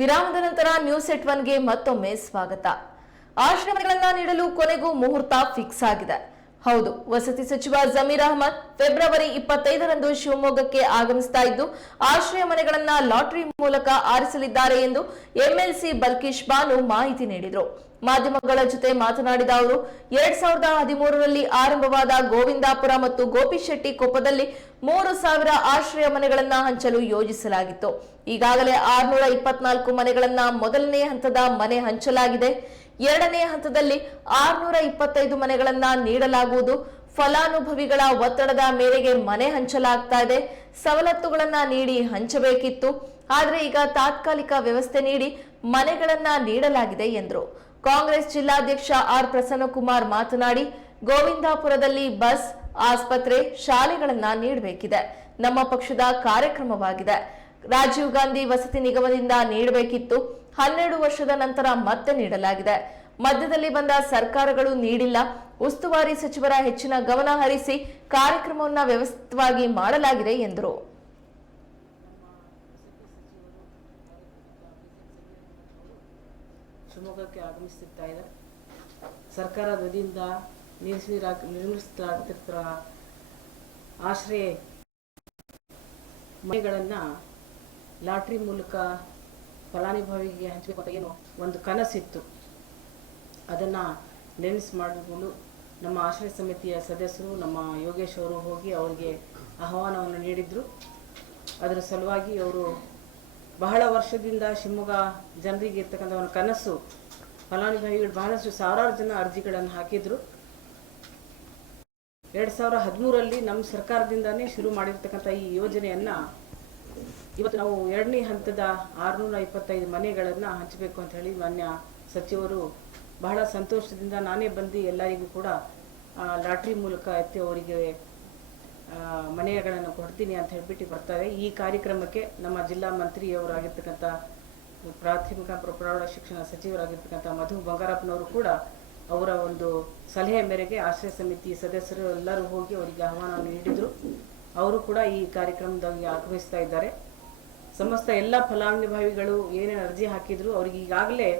ವಿರಾಮದ ನಂತರ ನ್ಯೂಸ್ ಎಟ್ 1ಗೆ ಮತ್ತೊಮ್ಮೆ ಸ್ವಾಗತ. ಆಶ್ರಮಗಳನ್ನ ನೀಡಲು ಕೊನೆಗೂ ಮುಹೂರ್ತ ಫಿಕ್ಸ್ ಆಗಿದೆ. ಹೌದು, ವಸತಿ ಸಚಿವ ಜಮೀರ್ ಅಹ್ಮದ್ ಫೆಬ್ರವರಿ 25ರಂದು ಶಿವಮೊಗ್ಗಕ್ಕೆ ಆಗಮಿಸ್ತಾ ಇದ್ದು ಆಶ್ರಯ ಮನೆಗಳನ್ನ ಲಾಟರಿ ಮೂಲಕ ಆರಿಸಲಿದ್ದಾರೆ ಎಂದು ಎಂಎಲ್ಸಿ ಬಲ್ಕೀಶ್ ಬಾನು ಮಾಹಿತಿ ನೀಡಿದರು. ಮಾಧ್ಯಮಗಳ ಜೊತೆ ಮಾತನಾಡಿದ ಅವರು 2013ರಲ್ಲಿ ಆರಂಭವಾದ ಗೋವಿಂದಾಪುರ ಮತ್ತು ಗೋಪಿಶೆಟ್ಟಿ ಕೊಪ್ಪದಲ್ಲಿ 3000 ಆಶ್ರಯ ಮನೆಗಳನ್ನ ಹಂಚಲು ಯೋಜಿಸಲಾಗಿತ್ತು. ಈಗಾಗಲೇ 624 ಮನೆಗಳನ್ನ ಮೊದಲನೇ ಹಂತದ ಮನೆ ಹಂಚಲಾಗಿದೆ. ಎರಡನೇ ಹಂತದಲ್ಲಿ 625 ಮನೆಗಳನ್ನ ನೀಡಲಾಗುವುದು. ಫಲಾನುಭವಿಗಳ ಒತ್ತಡದ ಮೇರೆಗೆ ಮನೆ ಹಂಚಲಾಗ್ತಾ ಇದೆ. ಸವಲತ್ತುಗಳನ್ನ ನೀಡಿ ಹಂಚಬೇಕಿತ್ತು, ಆದ್ರೆ ಈಗ ತಾತ್ಕಾಲಿಕ ವ್ಯವಸ್ಥೆ ನೀಡಿ ಮನೆಗಳನ್ನ ನೀಡಲಾಗಿದೆ ಎಂದರು. ಕಾಂಗ್ರೆಸ್ ಜಿಲ್ಲಾಧ್ಯಕ್ಷ ಆರ್ ಪ್ರಸನ್ನಕುಮಾರ್ ಮಾತನಾಡಿ, ಗೋವಿಂದಾಪುರದಲ್ಲಿ ಬಸ್, ಆಸ್ಪತ್ರೆ, ಶಾಲೆಗಳನ್ನ ನೀಡಬೇಕಿದೆ. ನಮ್ಮ ಪಕ್ಷದ ಕಾರ್ಯಕ್ರಮವಾಗಿದೆ. ರಾಜೀವ್ ಗಾಂಧಿ ವಸತಿ ನಿಗಮದಿಂದ ನೀಡಬೇಕಿತ್ತು. 12 ವರ್ಷದ ನಂತರ ಮತ್ತೆ ನೀಡಲಾಗಿದೆ. ಮಧ್ಯದಲ್ಲಿ ಬಂದ ಸರ್ಕಾರಗಳು ನೀಡಿಲ್ಲ. ಉಸ್ತುವಾರಿ ಸಚಿವರ ಹೆಚ್ಚಿನ ಗಮನ ಹರಿಸಿ ಕಾರ್ಯಕ್ರಮವನ್ನು ವ್ಯವಸ್ಥಿತವಾಗಿ ಮಾಡಲಾಗಿದೆ ಎಂದರು. ಶಿವಮೊಗ್ಗಕ್ಕೆ ಆಗಮಿಸುತ್ತಾ ಇದೆ. ಸರ್ಕಾರದ ವತಿಯಿಂದ ನಿರ್ಮಿಸಲಾಗುತ್ತಿರುವ ಆಶ್ರಯ ಮನೆಗಳನ್ನು ಲಾಟ್ರಿ ಮೂಲಕ ಫಲಾನುಭವಿಗೆ ಹಂಚಬೇಕು ಅಂತ ಏನು ಒಂದು ಕನಸಿತ್ತು, ಅದನ್ನು ನೆನೆಸು ಮಾಡಲು ನಮ್ಮ ಆಶ್ರಯ ಸಮಿತಿಯ ಸದಸ್ಯರು ನಮ್ಮ ಯೋಗೇಶ್ ಅವರು ಹೋಗಿ ಅವರಿಗೆ ಆಹ್ವಾನವನ್ನು ನೀಡಿದರು. ಅದರ ಸಲುವಾಗಿ ಅವರು ಬಹಳ ವರ್ಷದಿಂದ ಶಿವಮೊಗ್ಗ ಜನರಿಗೆ ಇರ್ತಕ್ಕಂಥ ಒಂದು ಕನಸು, ಫಲಾನುಭವಿಗಳು ಬಹಳಷ್ಟು ಸಾವಿರಾರು ಜನ ಅರ್ಜಿಗಳನ್ನು ಹಾಕಿದ್ರು. 2013ರಲ್ಲಿ ನಮ್ಮ ಸರ್ಕಾರದಿಂದಾನೇ ಶುರು ಮಾಡಿರ್ತಕ್ಕಂಥ ಈ ಯೋಜನೆಯನ್ನ ಇವತ್ತು ನಾವು ಎರಡನೇ ಹಂತದ 625 ಮನೆಗಳನ್ನು ಹಂಚಬೇಕು ಅಂತ ಹೇಳಿ ಮಾನ್ಯ ಸಚಿವರು ಬಹಳ ಸಂತೋಷದಿಂದ ನಾನೇ ಬಂದು ಎಲ್ಲರಿಗೂ ಕೂಡ ಲಾಟ್ರಿ ಮೂಲಕ ಎತ್ತಿ ಅವರಿಗೆ ಮನೆಗಳನ್ನು ಕೊಡ್ತೀನಿ ಅಂತ ಹೇಳ್ಬಿಟ್ಟು ಬರ್ತಾರೆ. ಈ ಕಾರ್ಯಕ್ರಮಕ್ಕೆ ನಮ್ಮ ಜಿಲ್ಲಾ ಮಂತ್ರಿಯವರಾಗಿರ್ತಕ್ಕಂಥ ಪ್ರಾಥಮಿಕ ಪ್ರೌಢ ಶಿಕ್ಷಣ ಸಚಿವರಾಗಿರ್ತಕ್ಕಂಥ ಮಧು ಬಂಗಾರಪ್ಪನವರು ಕೂಡ ಅವರ ಒಂದು ಸಲಹೆ ಮೇರೆಗೆ ಆಶ್ರಯ ಸಮಿತಿ ಸದಸ್ಯರು ಎಲ್ಲರೂ ಹೋಗಿ ಅವರಿಗೆ ಆಹ್ವಾನವನ್ನು ನೀಡಿದರು. ಅವರು ಕೂಡ ಈ ಕಾರ್ಯಕ್ರಮದಲ್ಲಿ ಆಗಮಿಸ್ತಾ ಇದ್ದಾರೆ. ಸಮಸ್ತ ಎಲ್ಲ ಫಲಾನುಭವಿಗಳು ಏನೇನು ಅರ್ಜಿ ಹಾಕಿದ್ರು ಅವರಿಗೆ ಈಗಾಗಲೇ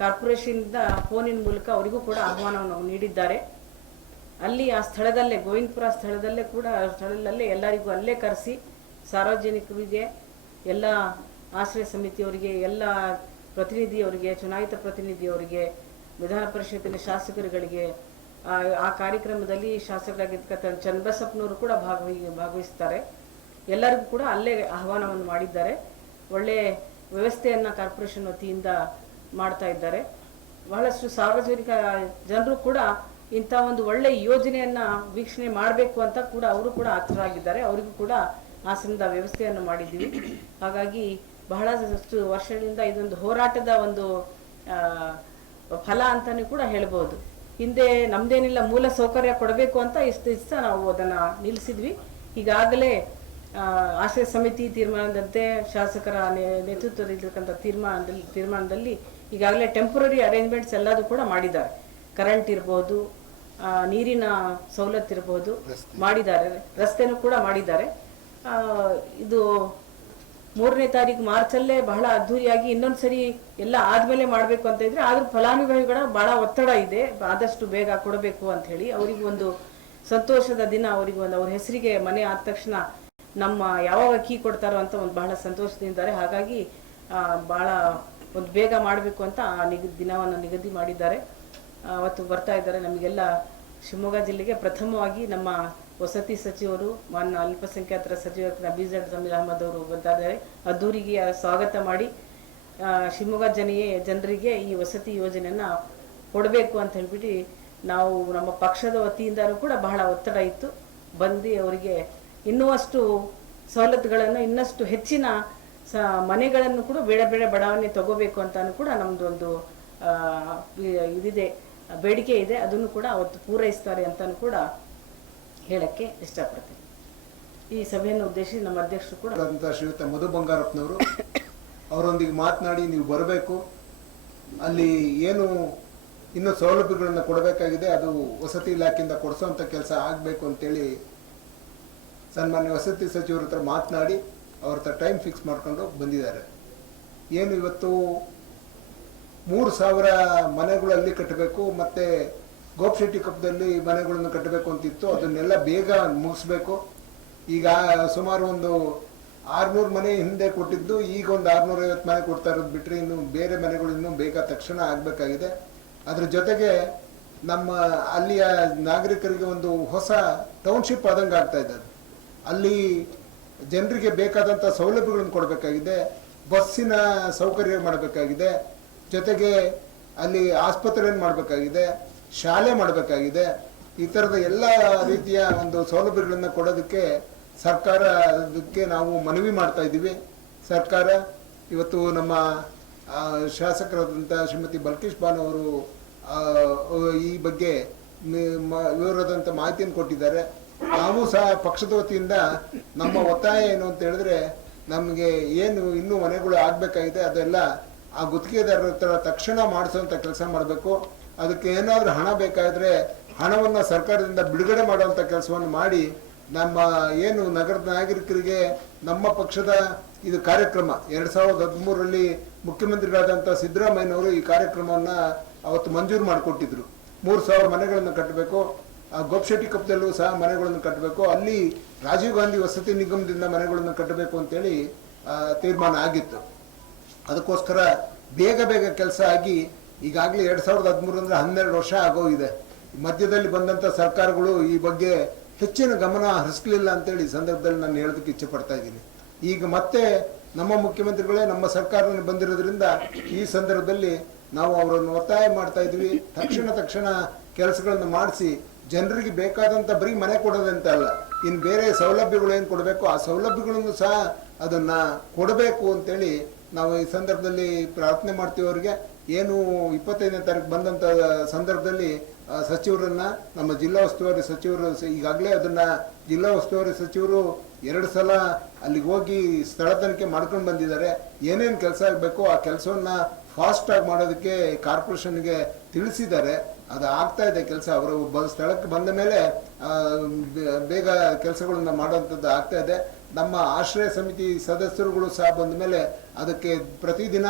ಕಾರ್ಪೊರೇಷನ್ನಿಂದ ಫೋನಿನ ಮೂಲಕ ಅವರಿಗೂ ಕೂಡ ಆಹ್ವಾನವನ್ನು ನೀಡಿದ್ದಾರೆ. ಅಲ್ಲಿ ಆ ಸ್ಥಳದಲ್ಲೇ ಗೋವಿಂದಪುರ ಸ್ಥಳದಲ್ಲೇ ಎಲ್ಲರಿಗೂ ಅಲ್ಲೇ ಕರೆಸಿ ಸಾರ್ವಜನಿಕರಿಗೆ, ಎಲ್ಲ ಆಶ್ರಯ ಸಮಿತಿಯವರಿಗೆ, ಎಲ್ಲ ಪ್ರತಿನಿಧಿಯವರಿಗೆ, ಚುನಾಯಿತ ಪ್ರತಿನಿಧಿಯವರಿಗೆ, ವಿಧಾನ ಪರಿಷತ್ತಿನ ಶಾಸಕರುಗಳಿಗೆ, ಆ ಕಾರ್ಯಕ್ರಮದಲ್ಲಿ ಶಾಸಕರಾಗಿರ್ತಕ್ಕಂಥ ಚನ್ನಬಸಪ್ಪನವರು ಕೂಡ ಭಾಗವಹಿಸ್ತಾರೆ. ಎಲ್ಲರಿಗೂ ಕೂಡ ಅಲ್ಲೇ ಆಹ್ವಾನವನ್ನು ಮಾಡಿದ್ದಾರೆ. ಒಳ್ಳೆ ವ್ಯವಸ್ಥೆಯನ್ನು ಕಾರ್ಪೊರೇಷನ್ ವತಿಯಿಂದ ಮಾಡ್ತಾ ಇದ್ದಾರೆ. ಬಹಳಷ್ಟು ಸಾರ್ವಜನಿಕ ಜನರು ಕೂಡ ಇಂಥ ಒಂದು ಒಳ್ಳೆ ಯೋಜನೆಯನ್ನ ವೀಕ್ಷಣೆ ಮಾಡಬೇಕು ಅಂತ ಕೂಡ ಅವರು ಕೂಡ ಆತುರರಾಗಿದ್ದಾರೆ. ಅವರಿಗೂ ಕೂಡ ಆಸನದ ವ್ಯವಸ್ಥೆಯನ್ನು ಮಾಡಿದ್ದೀವಿ. ಹಾಗಾಗಿ ಬಹಳಷ್ಟು ವರ್ಷಗಳಿಂದ ಇದೊಂದು ಹೋರಾಟದ ಒಂದು ಫಲ ಅಂತಾನೂ ಕೂಡ ಹೇಳ್ಬೋದು. ಹಿಂದೆ ನಮ್ದೇನಿಲ್ಲ, ಮೂಲ ಸೌಕರ್ಯ ಕೊಡಬೇಕು ಅಂತ ಇಷ್ಟು ದಿವಸ ನಾವು ಅದನ್ನ ನಿಲ್ಲಿಸಿದ್ವಿ. ಈಗಾಗಲೇ ಆಶ್ರಯ ಸಮಿತಿ ತೀರ್ಮಾನದಂತೆ ಶಾಸಕರ ನೇತೃತ್ವದಲ್ಲಿರ್ತಕ್ಕಂಥ ತೀರ್ಮಾನದಲ್ಲಿ ಈಗಾಗಲೇ ಟೆಂಪರರಿ ಅರೇಂಜ್ಮೆಂಟ್ಸ್ ಎಲ್ಲದೂ ಕೂಡ ಮಾಡಿದ್ದಾರೆ. ಕರೆಂಟ್ ಇರ್ಬೋದು, ನೀರಿನ ಸವಲತ್ತು ಇರ್ಬೋದು, ಮಾಡಿದ್ದಾರೆ. ರಸ್ತೆನೂ ಕೂಡ ಮಾಡಿದ್ದಾರೆ. ಇದು 3ನೇ ತಾರೀಕು ಮಾರ್ಚಲ್ಲೇ ಬಹಳ ಅದ್ದೂರಿಯಾಗಿ ಇನ್ನೊಂದ್ಸರಿ ಎಲ್ಲ ಆದ್ಮೇಲೆ ಮಾಡಬೇಕು ಅಂತ ಇದ್ರೆ, ಆದ್ರೂ ಫಲಾನುಭವಿಗಳ ಬಹಳ ಒತ್ತಡ ಇದೆ, ಆದಷ್ಟು ಬೇಗ ಕೊಡಬೇಕು ಅಂತ ಹೇಳಿ. ಅವರಿಗೆ ಒಂದು ಸಂತೋಷದ ದಿನ, ಅವರಿಗೆ ಒಂದು ಅವ್ರ ಹೆಸರಿಗೆ ಮನೆ ಆದ ತಕ್ಷಣ ನಮ್ಮ ಯಾವಾಗ ಕೀ ಕೊಡ್ತಾರೋ ಅಂತ ಒಂದು ಬಹಳ ಸಂತೋಷದಿಂದಾರೆ. ಹಾಗಾಗಿ ಬಹಳ ಒಂದು ಬೇಗ ಮಾಡಬೇಕು ಅಂತ ದಿನವನ್ನು ನಿಗದಿ ಮಾಡಿದ್ದಾರೆ. ಅವತ್ತು ಬರ್ತಾ ಇದ್ದಾರೆ. ನಮಗೆಲ್ಲ ಶಿವಮೊಗ್ಗ ಜಿಲ್ಲೆಗೆ ಪ್ರಥಮವಾಗಿ ನಮ್ಮ ವಸತಿ ಸಚಿವರು, ಮಾನ್ಯ ಅಲ್ಪಸಂಖ್ಯಾತರ ಸಚಿವ ಬಿಜೆಡ್ ಜಮೀರ್ ಅಹ್ಮದ್ ಅವರು ಬಂದಿದ್ದಾರೆ. ಅದ್ದೂರಿಗೆ ಸ್ವಾಗತ ಮಾಡಿ ಶಿವಮೊಗ್ಗ ಜನರಿಗೆ ಈ ವಸತಿ ಯೋಜನೆಯನ್ನ ಕೊಡಬೇಕು ಅಂತ ಹೇಳ್ಬಿಟ್ಟು ನಾವು ನಮ್ಮ ಪಕ್ಷದ ವತಿಯಿಂದನೂ ಕೂಡ ಬಹಳ ಒತ್ತಡ ಇತ್ತು. ಬಂದು ಅವರಿಗೆ ಇನ್ನಷ್ಟು ಸವಲತ್ತುಗಳನ್ನು, ಇನ್ನಷ್ಟು ಹೆಚ್ಚಿನ ಮನೆಗಳನ್ನು ಕೂಡ ಬೇಡ ಬಡಾವಣೆ ತಗೋಬೇಕು ಅಂತಾನು ಕೂಡ ನಮ್ದು ಒಂದು ಇದಿದೆ, ಬೇಡಿಕೆ ಇದೆ. ಅದನ್ನು ಕೂಡ ಅವತ್ತು ಪೂರೈಸ್ತಾರೆ ಅಂತಾನು ಕೂಡ ಹೇಳಕ್ಕೆ ಇಷ್ಟಪಡ್ತೀನಿ. ಈ ಸಭೆಯನ್ನು ಉದ್ದೇಶಿಸಿ ನಮ್ಮ ಅಧ್ಯಕ್ಷರು ಕೂಡ ಶ್ರೀಯುತ ಮಧು ಬಂಗಾರಪ್ಪನವರು ಅವರೊಂದಿಗೆ ಮಾತನಾಡಿ, ನೀವು ಬರಬೇಕು, ಅಲ್ಲಿ ಏನು ಇನ್ನೂ ಸೌಲಭ್ಯಗಳನ್ನು ಕೊಡಬೇಕಾಗಿದೆ, ಅದು ವಸತಿ ಇಲಾಖೆಯಿಂದ ಕೊಡಿಸೋಂಥ ಕೆಲಸ ಆಗಬೇಕು ಅಂತೇಳಿ ಸನ್ಮಾನ್ಯ ವಸತಿ ಸಚಿವರ ಹತ್ರ ಮಾತನಾಡಿ ಅವ್ರ ಹತ್ರ ಟೈಮ್ ಫಿಕ್ಸ್ ಮಾಡ್ಕೊಂಡು ಬಂದಿದ್ದಾರೆ. ಏನು ಇವತ್ತು 3,000 ಮನೆಗಳು ಅಲ್ಲಿ ಕಟ್ಟಬೇಕು, ಮತ್ತೆ ಗೋಪ್ಶೆಟ್ಟಿ ಕಪ್ಪದಲ್ಲಿ ಮನೆಗಳನ್ನು ಕಟ್ಟಬೇಕು ಅಂತಿತ್ತು. ಅದನ್ನೆಲ್ಲ ಬೇಗ ಮುಗಿಸ್ಬೇಕು. ಈಗ ಸುಮಾರು ಒಂದು 600 ಮನೆ ಹಿಂದೆ ಕೊಟ್ಟಿದ್ದು, ಈಗ ಒಂದು 650 ಮನೆ ಕೊಡ್ತಾ ಇರೋದು ಬಿಟ್ಟರೆ ಇನ್ನು ಬೇರೆ ಮನೆಗಳು ಇನ್ನೂ ಬೇಗ ತಕ್ಷಣ ಆಗಬೇಕಾಗಿದೆ. ಅದ್ರ ಜೊತೆಗೆ ನಮ್ಮ ಅಲ್ಲಿಯ ನಾಗರಿಕರಿಗೆ ಒಂದು ಹೊಸ ಟೌನ್ಶಿಪ್ ಆದಂಗೆ ಆಗ್ತಾ ಇದೆ. ಅಲ್ಲಿ ಜನರಿಗೆ ಬೇಕಾದಂಥ ಸೌಲಭ್ಯಗಳನ್ನು ಕೊಡಬೇಕಾಗಿದೆ, ಬಸ್ಸಿನ ಸೌಕರ್ಯ ಮಾಡಬೇಕಾಗಿದೆ, ಜೊತೆಗೆ ಅಲ್ಲಿ ಆಸ್ಪತ್ರೆಯನ್ನು ಮಾಡಬೇಕಾಗಿದೆ, ಶಾಲೆ ಮಾಡಬೇಕಾಗಿದೆ. ಈ ಥರದ ಎಲ್ಲ ರೀತಿಯ ಒಂದು ಸೌಲಭ್ಯಗಳನ್ನು ಕೊಡೋದಕ್ಕೆ ಸರ್ಕಾರಕ್ಕೆ ನಾವು ಮನವಿ ಮಾಡ್ತಾ ಇದ್ದೀವಿ. ಸರ್ಕಾರ ಇವತ್ತು ನಮ್ಮ ಶಾಸಕರಾದಂಥ ಶ್ರೀಮತಿ ಬಲ್ಕೇಶ್ ಬಾನು ಅವರು ಈ ಬಗ್ಗೆ ವಿವರವಾದಂಥ ಮಾಹಿತಿಯನ್ನು ಕೊಟ್ಟಿದ್ದಾರೆ. ನಾವು ಸಹ ಪಕ್ಷದ ವತಿಯಿಂದ ನಮ್ಮ ಒತ್ತಾಯ ಏನು ಅಂತ ಹೇಳಿದ್ರೆ, ನಮಗೆ ಏನು ಇನ್ನೂ ಮನೆಗಳು ಆಗಬೇಕಾಗಿದೆ ಅದೆಲ್ಲ ಆ ಗುತ್ತಿಗೆದಾರರ ಹತ್ರ ತಕ್ಷಣ ಮಾಡಿಸುವಂಥ ಕೆಲಸ ಮಾಡಬೇಕು. ಅದಕ್ಕೆ ಏನಾದರೂ ಹಣ ಬೇಕಾದರೆ ಹಣವನ್ನು ಸರ್ಕಾರದಿಂದ ಬಿಡುಗಡೆ ಮಾಡುವಂಥ ಕೆಲಸವನ್ನು ಮಾಡಿ ನಮ್ಮ ಏನು ನಗರದ ನಾಗರಿಕರಿಗೆ ನಮ್ಮ ಪಕ್ಷದ ಇದು ಕಾರ್ಯಕ್ರಮ 2013ರಲ್ಲಿ ಮುಖ್ಯಮಂತ್ರಿಗಳಾದಂಥ ಸಿದ್ದರಾಮಯ್ಯನವರು ಈ ಕಾರ್ಯಕ್ರಮವನ್ನು ಅವತ್ತು ಮಂಜೂರು ಮಾಡಿಕೊಟ್ಟಿದ್ರು. 3,000 ಮನೆಗಳನ್ನು ಕಟ್ಟಬೇಕು, ಗೋಪ್ಶೆಟ್ಟಿ ಕಪ್ಪದಲ್ಲೂ ಸಹ ಮನೆಗಳನ್ನು ಕಟ್ಟಬೇಕು, ಅಲ್ಲಿ ರಾಜೀವ್ ಗಾಂಧಿ ವಸತಿ ನಿಗಮದಿಂದ ಮನೆಗಳನ್ನು ಕಟ್ಟಬೇಕು ಅಂತೇಳಿ ತೀರ್ಮಾನ ಆಗಿತ್ತು. ಅದಕ್ಕೋಸ್ಕರ ಬೇಗ ಕೆಲಸ ಆಗಿ ಈಗಾಗಲೇ 2013 ಅಂದರೆ 12 ವರ್ಷ ಆಗೋಗಿದೆ. ಮಧ್ಯದಲ್ಲಿ ಬಂದಂಥ ಸರ್ಕಾರಗಳು ಈ ಬಗ್ಗೆ ಹೆಚ್ಚಿನ ಗಮನ ಹರಿಸಲಿಲ್ಲ ಅಂತೇಳಿ ಈ ಸಂದರ್ಭದಲ್ಲಿ ನಾನು ಹೇಳೋದಕ್ಕೆ ಇಚ್ಛೆ ಪಡ್ತಾ ಇದ್ದೀನಿ. ಈಗ ಮತ್ತೆ ನಮ್ಮ ಮುಖ್ಯಮಂತ್ರಿಗಳೇ ನಮ್ಮ ಸರ್ಕಾರದಲ್ಲಿ ಬಂದಿರೋದ್ರಿಂದ ಈ ಸಂದರ್ಭದಲ್ಲಿ ನಾವು ಅವರನ್ನು ಒತ್ತಾಯ ಮಾಡ್ತಾ ಇದ್ವಿ, ತಕ್ಷಣ ಕೆಲಸಗಳನ್ನು ಮಾಡಿಸಿ ಜನರಿಗೆ ಬೇಕಾದಂಥ ಬರೀ ಮನೆ ಕೊಡೋದಂತ ಅಲ್ಲ, ಇನ್ನು ಬೇರೆ ಸೌಲಭ್ಯಗಳು ಏನು ಕೊಡಬೇಕು ಆ ಸೌಲಭ್ಯಗಳನ್ನು ಸಹ ಅದನ್ನು ಕೊಡಬೇಕು ಅಂತೇಳಿ ನಾವು ಈ ಸಂದರ್ಭದಲ್ಲಿ ಪ್ರಾರ್ಥನೆ ಮಾಡ್ತೀವಿ. ಅವರಿಗೆ ಏನು 25ನೇ ತಾರೀಕು ಬಂದಂಥ ಸಂದರ್ಭದಲ್ಲಿ ಸಚಿವರನ್ನ ನಮ್ಮ ಜಿಲ್ಲಾ ಉಸ್ತುವಾರಿ ಸಚಿವರು ಈಗಾಗಲೇ ಅದನ್ನ ಜಿಲ್ಲಾ ಉಸ್ತುವಾರಿ ಸಚಿವರು 2 ಸಲ ಅಲ್ಲಿಗೆ ಹೋಗಿ ಸ್ಥಳ ತನಿಖೆ ಮಾಡ್ಕೊಂಡು ಬಂದಿದ್ದಾರೆ. ಏನೇನು ಕೆಲಸ ಆಗಬೇಕು ಆ ಕೆಲಸವನ್ನ ಫಾಸ್ಟ್ ಆಗಿ ಮಾಡೋದಕ್ಕೆ ಕಾರ್ಪೊರೇಷನ್ಗೆ ತಿಳಿಸಿದ್ದಾರೆ. ಅದು ಆಗ್ತಾ ಇದೆ ಕೆಲಸ. ಅವರು ಸ್ಥಳಕ್ಕೆ ಬಂದ ಮೇಲೆ ಬೇಗ ಕೆಲಸಗಳನ್ನ ಮಾಡುವಂಥದ್ದು ಆಗ್ತಾ ಇದೆ. ನಮ್ಮ ಆಶ್ರಯ ಸಮಿತಿ ಸದಸ್ಯರುಗಳು ಸಹ ಬಂದ ಮೇಲೆ ಅದಕ್ಕೆ ಪ್ರತಿದಿನ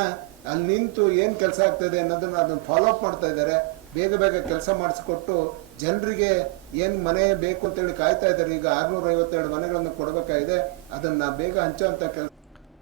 ಅಲ್ಲಿ ನಿಂತು ಏನು ಕೆಲಸ ಆಗ್ತಾಯಿದೆ ಅದನ್ನು ಫಾಲೋ ಅಪ್ ಮಾಡ್ತಾ ಇದ್ದಾರೆ. ಬೇಗ ಕೆಲಸ ಮಾಡಿಸ್ಕೊಟ್ಟು ಜನರಿಗೆ ಏನು ಮನೆ ಬೇಕು ಅಂತೇಳಿ ಕಾಯ್ತಾ ಇದ್ದಾರೆ. ಈಗ 652 ಮನೆಗಳನ್ನು ಕೊಡಬೇಕಾಗಿದೆ, ಅದನ್ನು ಬೇಗ ಹಂಚುವಂಥ ಕೆಲಸ